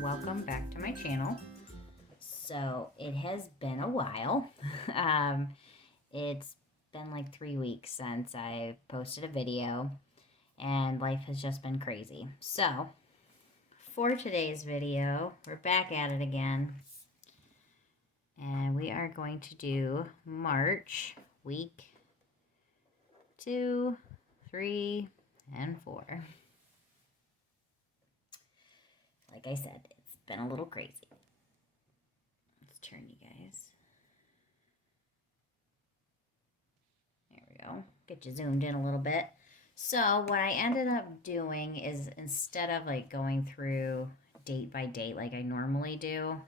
welcome back to my channel. So it has been a while. um, it's been like 3 weeks since I posted a video, and life has just been crazy. So for today's video, we're back at it again, and we are going to do March week 2, 3, and 4. Like I said, it's been a little crazy. Let's turn you guys. There we go. Get you zoomed in a little bit. So what I ended up doing is, instead of like going through date by date like I normally do,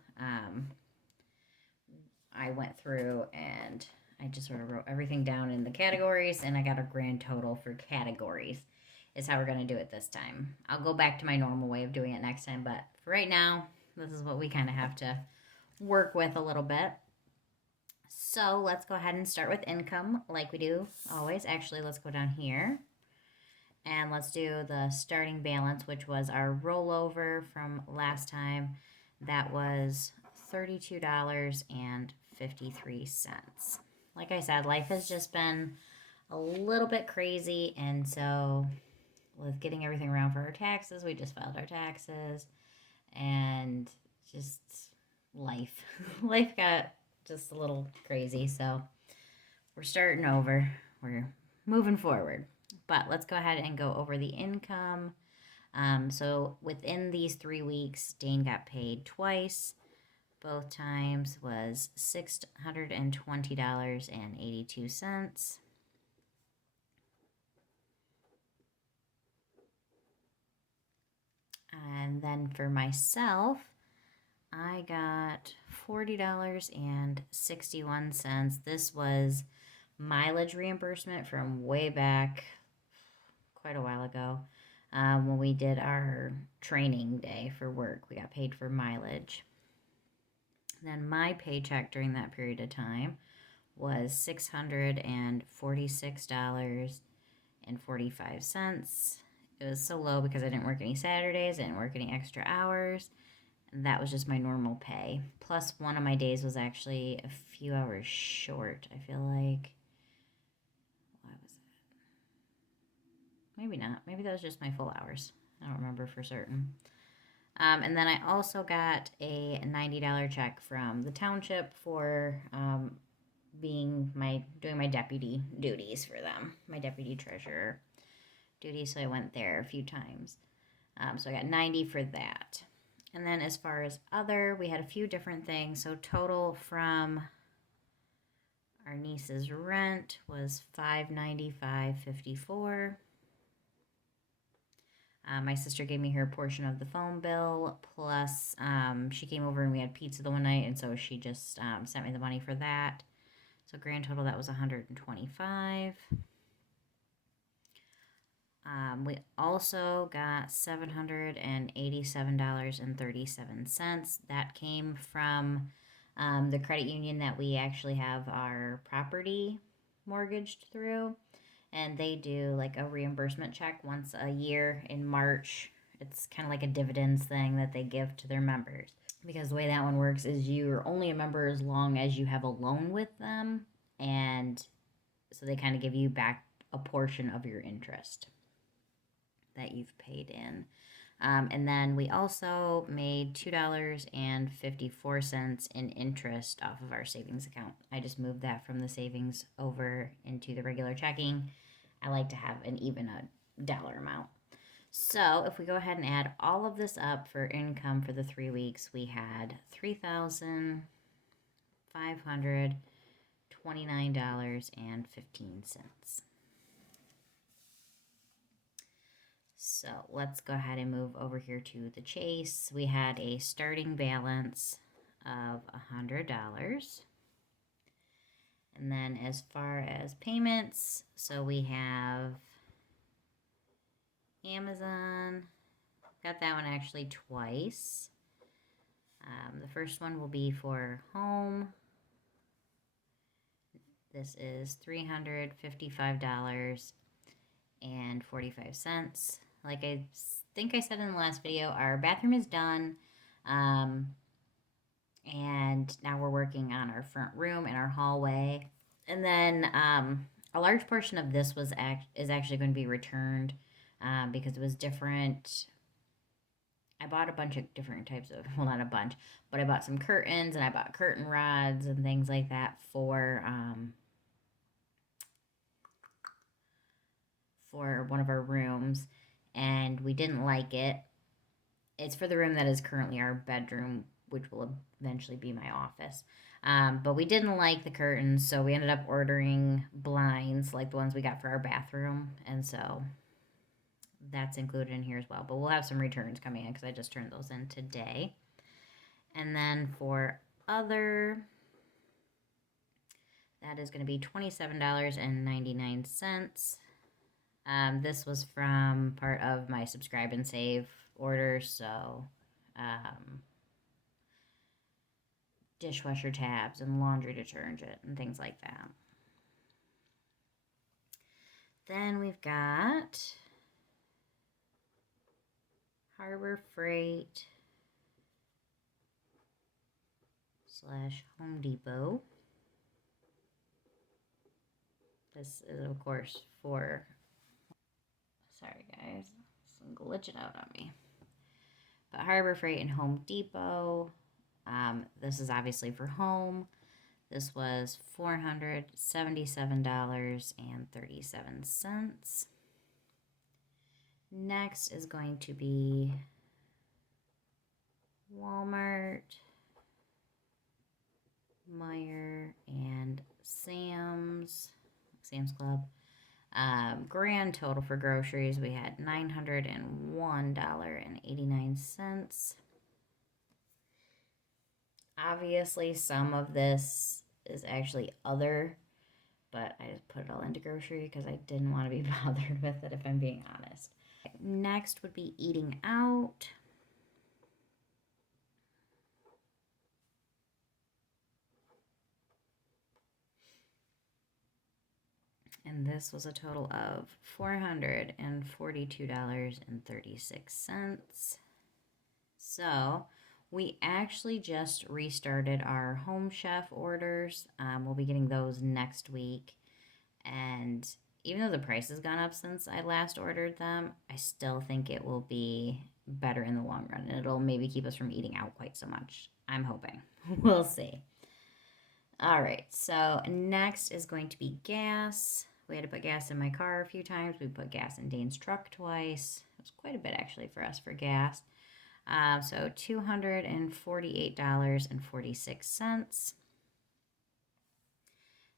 I went through and I just sort of wrote everything down in the categories, and I got a grand total for categories. Is how we're going to do it this time. I'll go back to my normal way of doing it next time, but for right now, this is what we kind of have to work with a little bit. So let's go ahead and start with income like we do always. Actually, let's go down here and let's do the starting balance, which was our rollover from last time. That was $32.53. Like I said, life has just been a little bit crazy, and so with getting everything around for our taxes, we just filed our taxes, and just life life got just a little crazy. So we're starting over, we're moving forward. But let's go ahead and go over the income. So within these 3 weeks, Dane got paid twice. Both times was $620.82. And then for myself, I got $40.61. This was mileage reimbursement from way back, quite a while ago, when we did our training day for work. We got paid for mileage. Then my paycheck during that period of time was $646.45. It was so low because I didn't work any Saturdays, I didn't work any extra hours. And that was just my normal pay. Plus, one of my days was actually a few hours short. I feel like. Why was that? Maybe not. Maybe that was just my full hours. I don't remember for certain. And then I also got a $90 check from the township for doing my deputy duties for them, my deputy treasurer duties. So I went there a few times. So I got 90 for that. And then as far as other, we had a few different things. So total from our niece's rent was $595.54. My sister gave me her portion of the phone bill, plus she came over and we had pizza the one night, and so she just sent me the money for that. So grand total, that was $125. We also got $787.37. That came from the credit union that we actually have our property mortgaged through. And they do like a reimbursement check once a year in March. It's kind of like a dividends thing that they give to their members. Because the way that one works is you're only a member as long as you have a loan with them. And so they kind of give you back a portion of your interest that you've paid in. And then we also made $2.54 in interest off of our savings account. I just moved that from the savings over into the regular checking. I like to have an even a dollar amount. So if we go ahead and add all of this up for income for the 3 weeks, we had $3,529.15. So let's go ahead and move over here to the Chase. We had a starting balance of $100. And then as far as payments, so we have Amazon. Got that one actually twice. The first one will be for home. This is $355.45. Like I think I said in the last video, our bathroom is done. And now we're working on our front room and our hallway. And then a large portion of this is actually going to be returned because it was different. I bought a bunch of different types of, well, not a bunch, but I bought some curtains and I bought curtain rods and things like that for one of our rooms, and we didn't like it. It's for the room that is currently our bedroom, which will eventually be my office. But we didn't like the curtains, so we ended up ordering blinds like the ones we got for our bathroom, and so that's included in here as well. But we'll have some returns coming in because I just turned those in today. And then for other, that is going to be $27.99. This was from part of my subscribe and save orders, so dishwasher tabs and laundry detergent and things like that. Then we've got Harbor Freight / Home Depot. This is, of course, for, sorry guys, some glitching out on me. But Harbor Freight and Home Depot. This is obviously for home. This was $477.37. Next is going to be Walmart, Meijer, and Sam's Club. Grand total for groceries, we had $901.89. Obviously, some of this is actually other, but I just put it all into grocery because I didn't want to be bothered with it, if I'm being honest. Next would be eating out. And this was a total of $442.36. So we actually just restarted our Home Chef orders. We'll be getting those next week. And even though the price has gone up since I last ordered them, I still think it will be better in the long run. And it'll maybe keep us from eating out quite so much. I'm hoping. We'll see. All right, so next is going to be gas. We had to put gas in my car a few times. We put gas in Dane's truck twice. It was quite a bit actually for us for gas. So $248.46.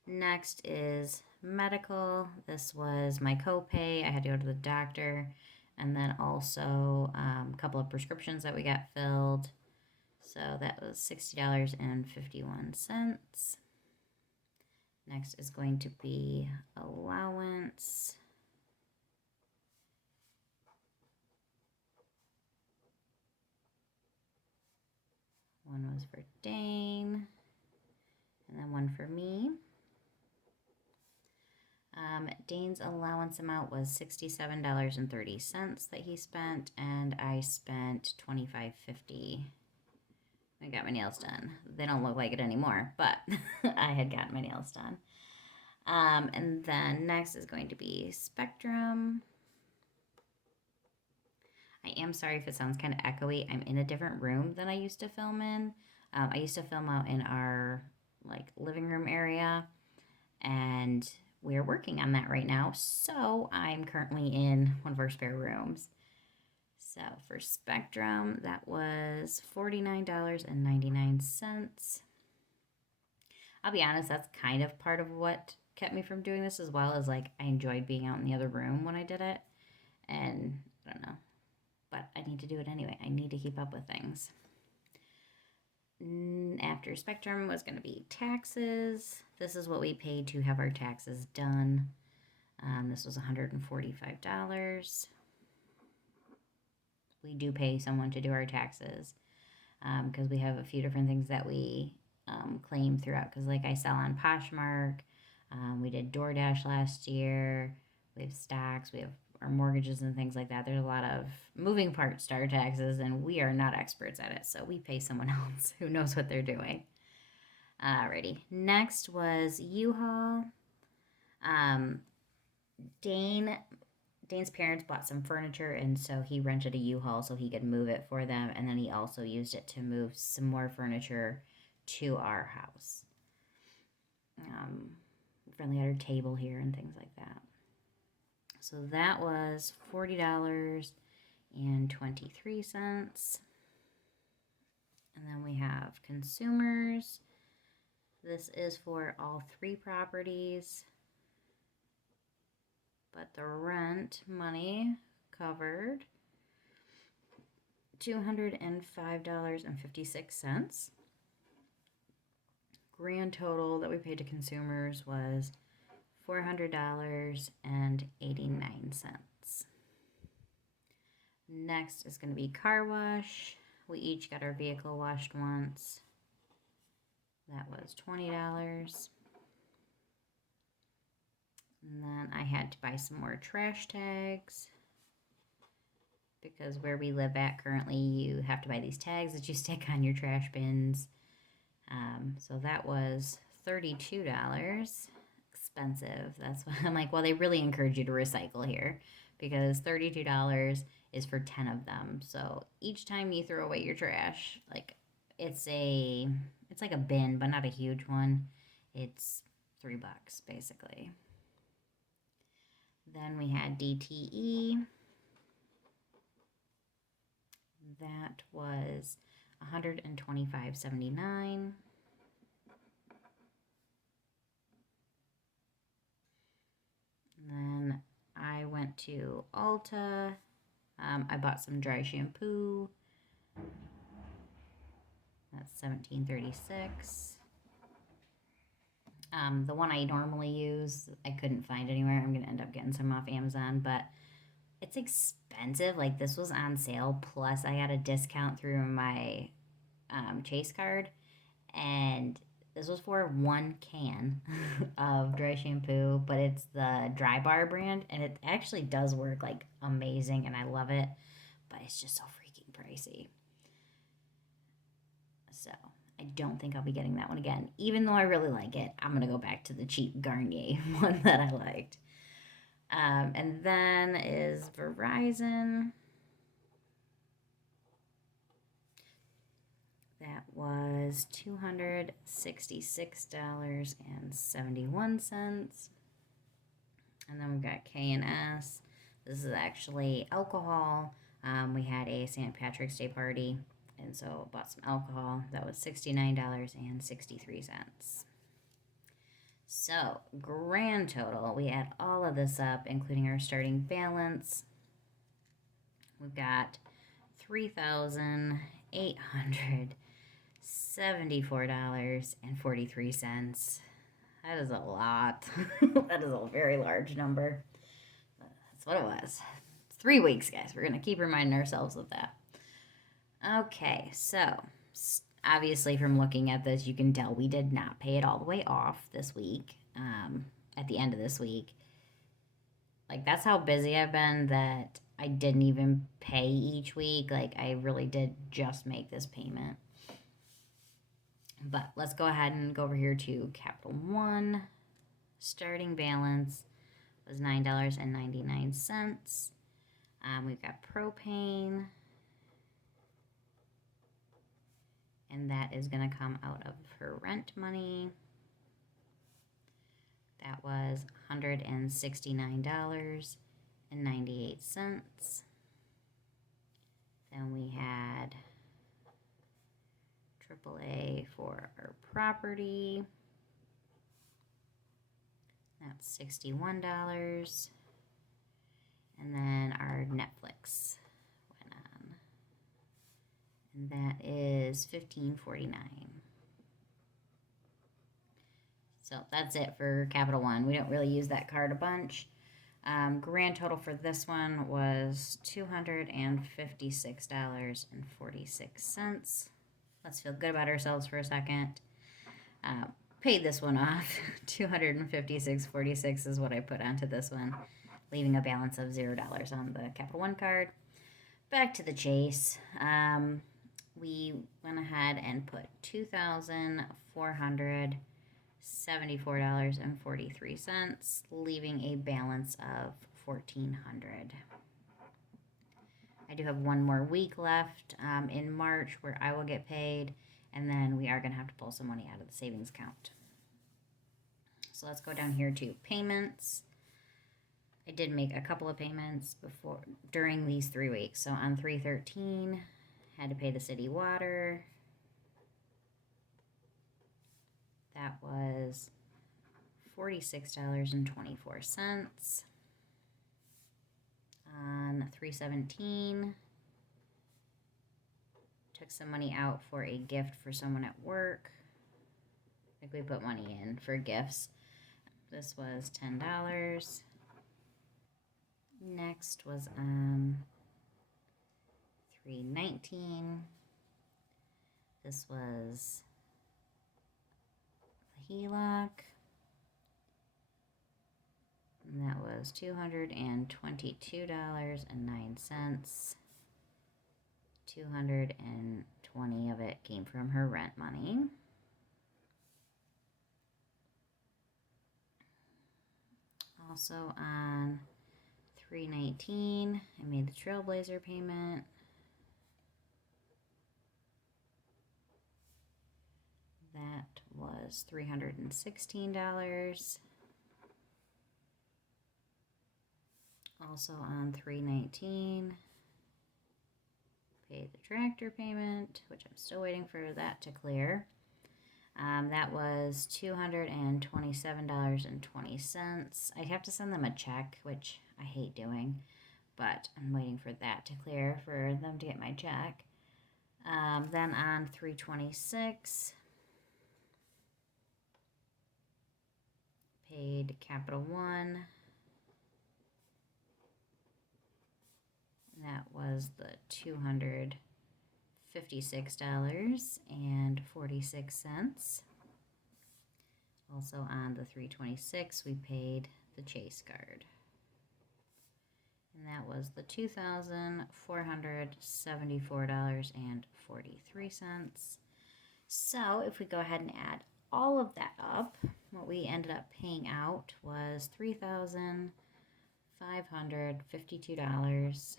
Next is medical. This was my copay. I had to go to the doctor, and then also a couple of prescriptions that we got filled. So that was $60.51. Next is going to be allowance. One was for Dane, and then one for me. Dane's allowance amount was $67.30 that he spent, and I spent $25.50. I got my nails done. They don't look like it anymore, but I had gotten my nails done. And then next is going to be Spectrum. I am sorry if it sounds kind of echoey. I'm in a different room than I used to film in. I used to film out in our living room area, and we're working on that right now. So I'm currently in one of our spare rooms. So for Spectrum, that was $49.99. I'll be honest, that's kind of part of what kept me from doing this, as well as I enjoyed being out in the other room when I did it. And I don't know, but I need to do it anyway. I need to keep up with things. After Spectrum was going to be taxes. This is what we paid to have our taxes done. This was $145. We do pay someone to do our taxes because we have a few different things that we claim throughout. Because I sell on Poshmark. We did DoorDash last year. We have stocks. We have our mortgages and things like that. There's a lot of moving parts to our taxes, and we are not experts at it. So we pay someone else who knows what they're doing. Alrighty. Next was U-Haul. Dane's parents bought some furniture, and so he rented a U-Haul so he could move it for them, and then he also used it to move some more furniture to our house. Friendly had her table here and things like that. So that was $40.23. And then we have consumers. This is for all 3 properties. But the rent money covered $205.56. Grand total that we paid to consumers was $400.89. Next is going to be car wash. We each got our vehicle washed once. That was $20. And then I had to buy some more trash tags because where we live at currently, you have to buy these tags that you stick on your trash bins. So that was $32. Expensive. That's what I'm like, well, they really encourage you to recycle here because $32 is for 10 of them. So each time you throw away your trash, like it's like a bin, but not a huge one. It's $3 basically. Then we had DTE. That was $125.79. And then I went to Ulta. I bought some dry shampoo. That's $17.36. The one I normally use, I couldn't find anywhere. I'm going to end up getting some off Amazon, but it's expensive. Like, this was on sale, plus I got a discount through my Chase card, and this was for 1 can of dry shampoo, but it's the Drybar brand, and it actually does work, like, amazing, and I love it, but it's just so freaking pricey. So I don't think I'll be getting that one again. Even though I really like it, I'm going to go back to the cheap Garnier one that I liked. And then is Verizon. That was $266.71. And then we've got K&S. This is actually alcohol. We had a St. Patrick's Day party, and so bought some alcohol. That was $69.63. So, grand total, we add all of this up, including our starting balance. We've got $3,874.43. That is a lot. That is a very large number. That's what it was. It's 3 weeks, guys. We're going to keep reminding ourselves of that. Okay, so obviously from looking at this, you can tell we did not pay it all the way off this week, at the end of this week. Like, that's how busy I've been that I didn't even pay each week. Like, I really did just make this payment. But let's go ahead and go over here to Capital One. Starting balance was $9.99. We've got propane. And that is going to come out of her rent money. That was $169.98. Then we had AAA for our property. That's $61. And then our Netflix went on. And that is $15.49. So that's it for Capital One. We don't really use that card a bunch. Grand total for this one was $256.46. Let's feel good about ourselves for a second. Paid this one off. $256.46 is what I put onto this one. leaving a balance of $0 on the Capital One card. Back to the chase. We went ahead and put $2,474.43, leaving a balance of $1,400. I do have one more week left in March where I will get paid, and then we are going to have to pull some money out of the savings account. So let's go down here to payments. I did make a couple of payments during these 3 weeks. So on 3/13, had to pay the city water. That was $46.24. On 3/17, took some money out for a gift for someone at work. I think we put money in for gifts. This was $10. Next was on 3/19. This was the HELOC. And that was $222.09. 220 of it came from her rent money. Also on 3/19, I made the Trailblazer payment. That was $316. Also on 3/19, paid the tractor payment, which I'm still waiting for that to clear. That was $227.20. I have to send them a check, which I hate doing, but I'm waiting for that to clear for them to get my check. Then on 3/26, paid Capital One. That was the $256.46. Also on the 3/26, we paid the Chase card. And that was the $2,474.43. So if we go ahead and add all of that up, what we ended up paying out was $3,552.42.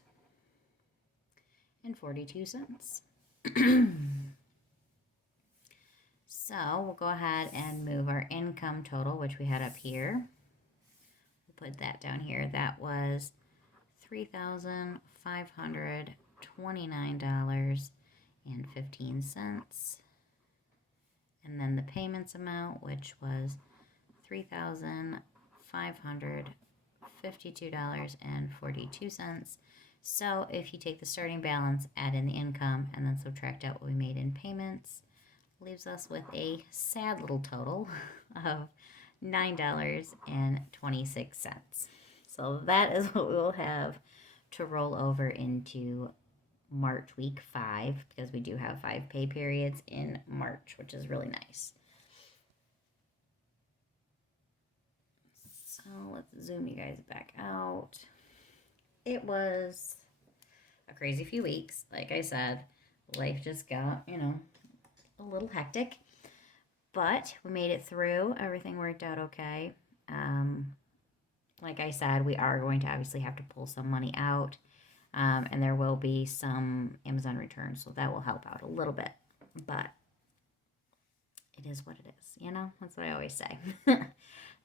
So we'll go ahead and move our income total, which we had up here. We'll put that down here. That was $3,529.15. And then the payments amount, which was $3,552.42. So if you take the starting balance, add in the income, and then subtract out what we made in payments, leaves us with a sad little total of $9.26. So that is what we will have to roll over into March week 5, because we do have 5 pay periods in March, which is really nice. So let's zoom you guys back out. It was a crazy few weeks. Like I said, life just got, a little hectic, but we made it through. Everything worked out okay. Like I said, we are going to obviously have to pull some money out, and there will be some Amazon returns, so that will help out a little bit, but it is what it is, that's what I always say.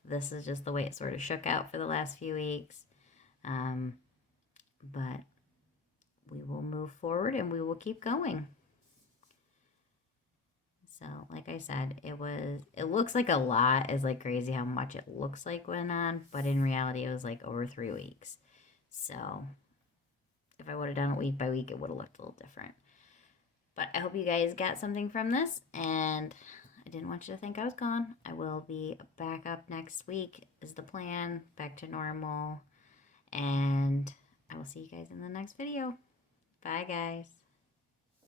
This is just the way it sort of shook out for the last few weeks, but we will move forward and we will keep going. So, like I said, it looks like a lot. It's like crazy how much it looks like went on, but in reality, it was like over 3 weeks. So, if I would have done it week by week, it would have looked a little different. But I hope you guys got something from this, and I didn't want you to think I was gone. I will be back up next week, is the plan, back to normal, and I will see you guys in the next video. Bye, guys.